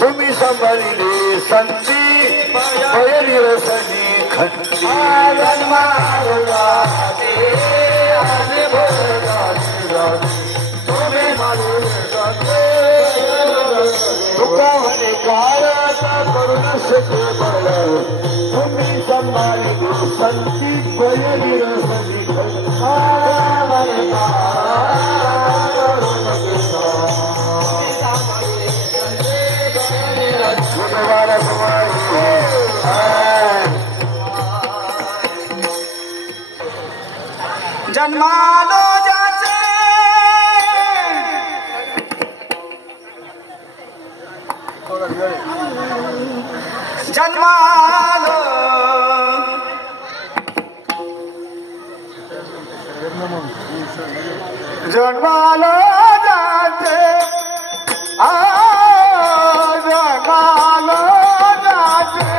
तुम्ही संभाळली संधी बयली रसनी खंडी तुका म्हणे काळाचा करून शके बळ तुम्ही संभाळली संधी बयली रसनी जन्मालो जाचे जन्मालो जन्मालो जाते जन्मालो जाते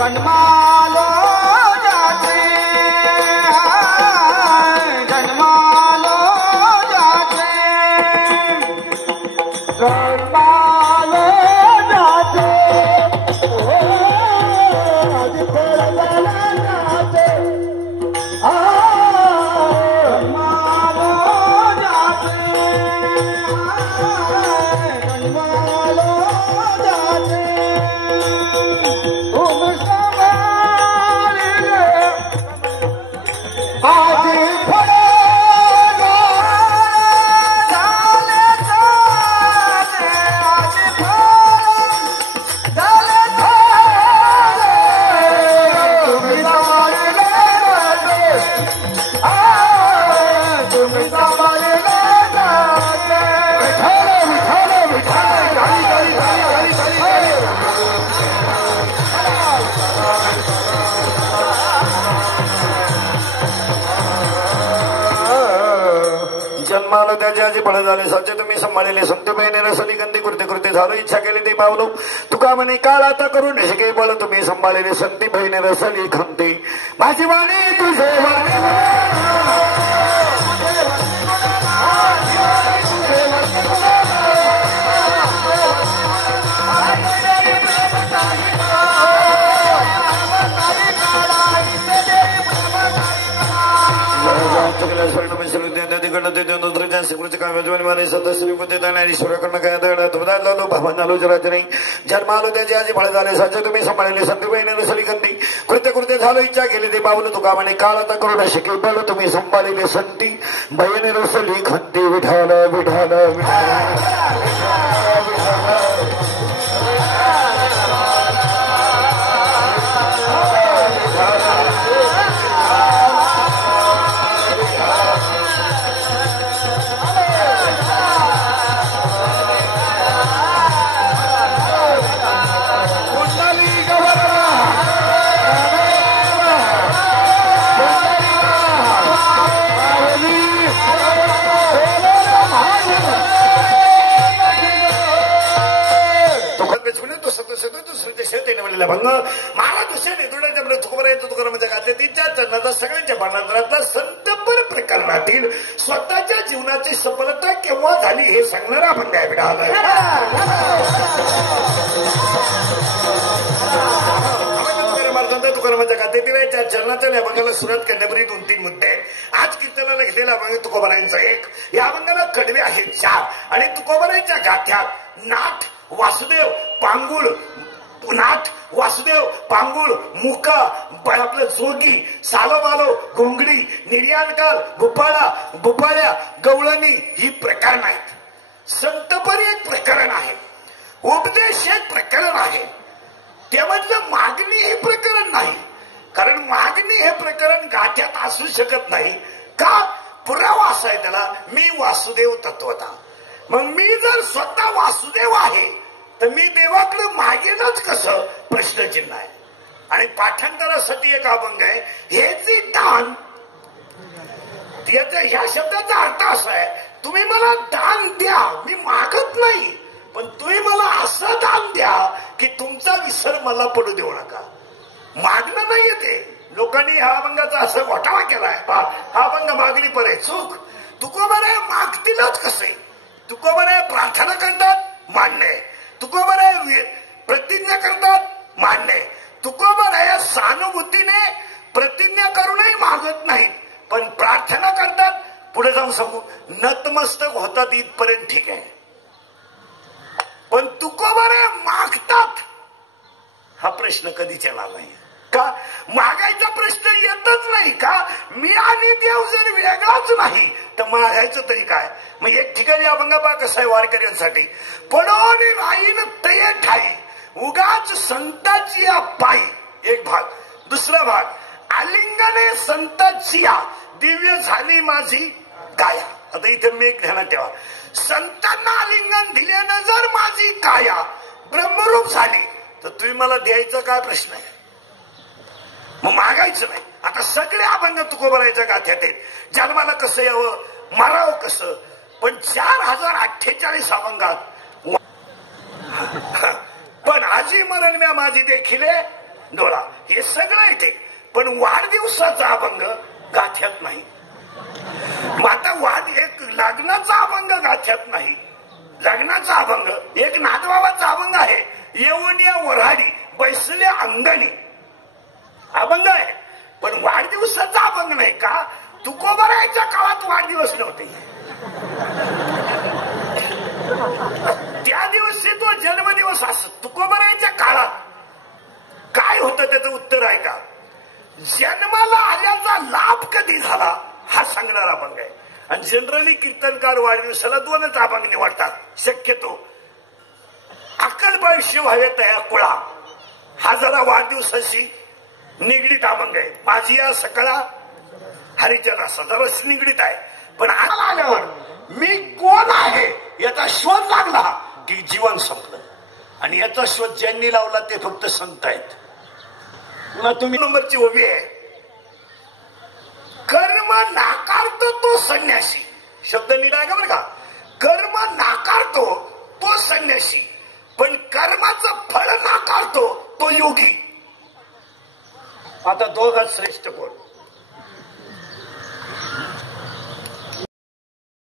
जन्मालो जन्माला त्याचे आजी फळ झाले सच्चे तुम्ही सांभाळले संत बहिणी रसली गंधी कृत्य कृत्य झालो इच्छा केली ते पावलो तुका म्हणे काळ आता करून शिके बळ तुम्ही सांभाळले संती बहिणी रसली खंती माझी वाणी तुझे जन्मालो त्याची आजी फळ झाले सध्या तुम्ही सांभाळले संतबाईने रसली खंती कृत्य कृत्य झालो इच्छा केली ते बाबूल तुका म्हणे काळ आता करून शिके बळ तुम्ही संभाळले संती बहिणी रसली खंती विठाल विठाल मला दुसऱ्या निधुड्याच्या तुकोबरायचं तुकारामाच्या गाथे तिच्या चरणाचा सगळ्यांच्या भांडणातला संतपर प्रकरणातील स्वतःच्या जीवनाची सफलता केव्हा झाली हे सांगणारा अभंग आहे विडाल. तुकारामाच्या गाथे तिच्या चरणाच्या अभंगाला सुरुवात करण्यापूर्वी 2-3 मुद्दे. आज कीर्तनाला घेतलेला अभंग तुकोबरायांचा 1. या अभंगाला कडवे आहेत 4 आणि तुकोबरायांच्या गाथ्यात नाथ वासुदेव पांगुळ नाथ वासुदेव पांगुळ मुका आपलं जोगी सालोमालो घोंगडी निर्याणकाल भुपाळा भुपाळ्या गवळणी ही प्रकरण आहेत. संतपरी एक प्रकरण आहे, उपदेश एक प्रकरण आहे, त्यामधलं मागणी हे प्रकरण नाही. कारण मागणी हे प्रकरण गाठ्यात असू शकत नाही का? पुरावा असा आहे त्याला, मी वासुदेव तत्वता. मग मी जर स्वतः वासुदेव आहे तर मी देवाकडे मागेनच कसं प्रश्नचिन्ह आहे. आणि पाठांतरासाठी एक अभंग आहे, हेची दान. ह्या शब्दाचा अर्थ असा आहे, तुम्ही मला दान द्या, मी मागत नाही, पण तुम्ही मला असं दान द्या की तुमचा विसर मला पडू देऊ नका. मागणं नाहीये ते. लोकांनी ह्या अभंगाचा असं घोटाळा केलाय, हा अभंग मागणी पर आहे. चूक. तुकोबाराय मागतीलच कसे? तुकोबाराय प्रार्थना करतात, मान्य. तुकोबाराय प्रतिज्ञा करतात, मान्य. तुकोबाराय सहानुभूतीने प्रतिज्ञा करूनही मागत नाहीत, पण प्रार्थना करतात. पुढे जाऊन सांगू, नतमस्तक होतात इथपर्यंत ठीक आहे, पण तुकोबाराय मागतात हा प्रश्न कधीच येणार नाही का? मागायचा प्रश्न येतच नाही का? मी आणि देव जर वेगळाच नाही तर मागायचं तरी काय? मग एक ठिकाणी अभंग बा कसा आहे वारकऱ्यांसाठी, पडोन राहीन तये ठाई उगाच संताची पायी. एक भाग. दुसरा भाग, आलिंगने संताची दिव्य झाली माझी काया. आता इथे मी एक ध्यानात ठेवा, संतांना आलिंगन दिल्यानं जर माझी काया ब्रह्मरूप झाली तर तुम्ही मला द्यायचा काय प्रश्न आहे? मग मागायचं नाही. आता सगळे अभंग तुकोबारायच्या गाथ्यात आहेत. जन्माला कसं यावं, मरावं कसं, पण 4048 अभंगात पण आजी मरण म्या माझी देखील डोळा हे सगळं येते, पण वाढदिवसाचा अभंग गाथ्यात नाही. मग आता एक लग्नाचा अभंग गाथ्यात नाही. लग्नाचा अभंग एक नादबाबाचा अभंग आहे, येऊन या वऱ्हाडी बैसल्या अंगणी अभंग आहे, पण वाढदिवसाचा अभंग नाही का? तुकोबारायच्या काळात वाढदिवस नव्हते. त्या दिवशी तो जन्मदिवस असत. तुकोबारायच्या काळात काय होतं त्याचं उत्तर आहे का? जन्माला आल्याचा लाभ कधी झाला हा सांगणारा अभंग आहे. आणि जनरली कीर्तनकार वाढदिवसाला 2च अभंग निवडतात शक्यतो. अक्कलबाई शिव हवे तया कुळा हा जरा वाढदिवसाशी निगडीत अभंग आहे. माझी या सकाळा हरिचंद्र असा जरा निगडीत आहे. पण आल्यावर मी कोण आहे याचा शोध लागला की जीवन संपलं. आणि याचा शोध ज्यांनी लावला ते फक्त संत आहेत. पुन्हा तुम्ही नंबरची उभी आहे, कर्म नाकारतो तो संन्यासी. शब्द नीट आहे का बरं का? कर्म नाकारतो तो संन्यासी, पण कर्माचं फळ नाकारतो तो योगी. आता दोघात श्रेष्ठ कोण?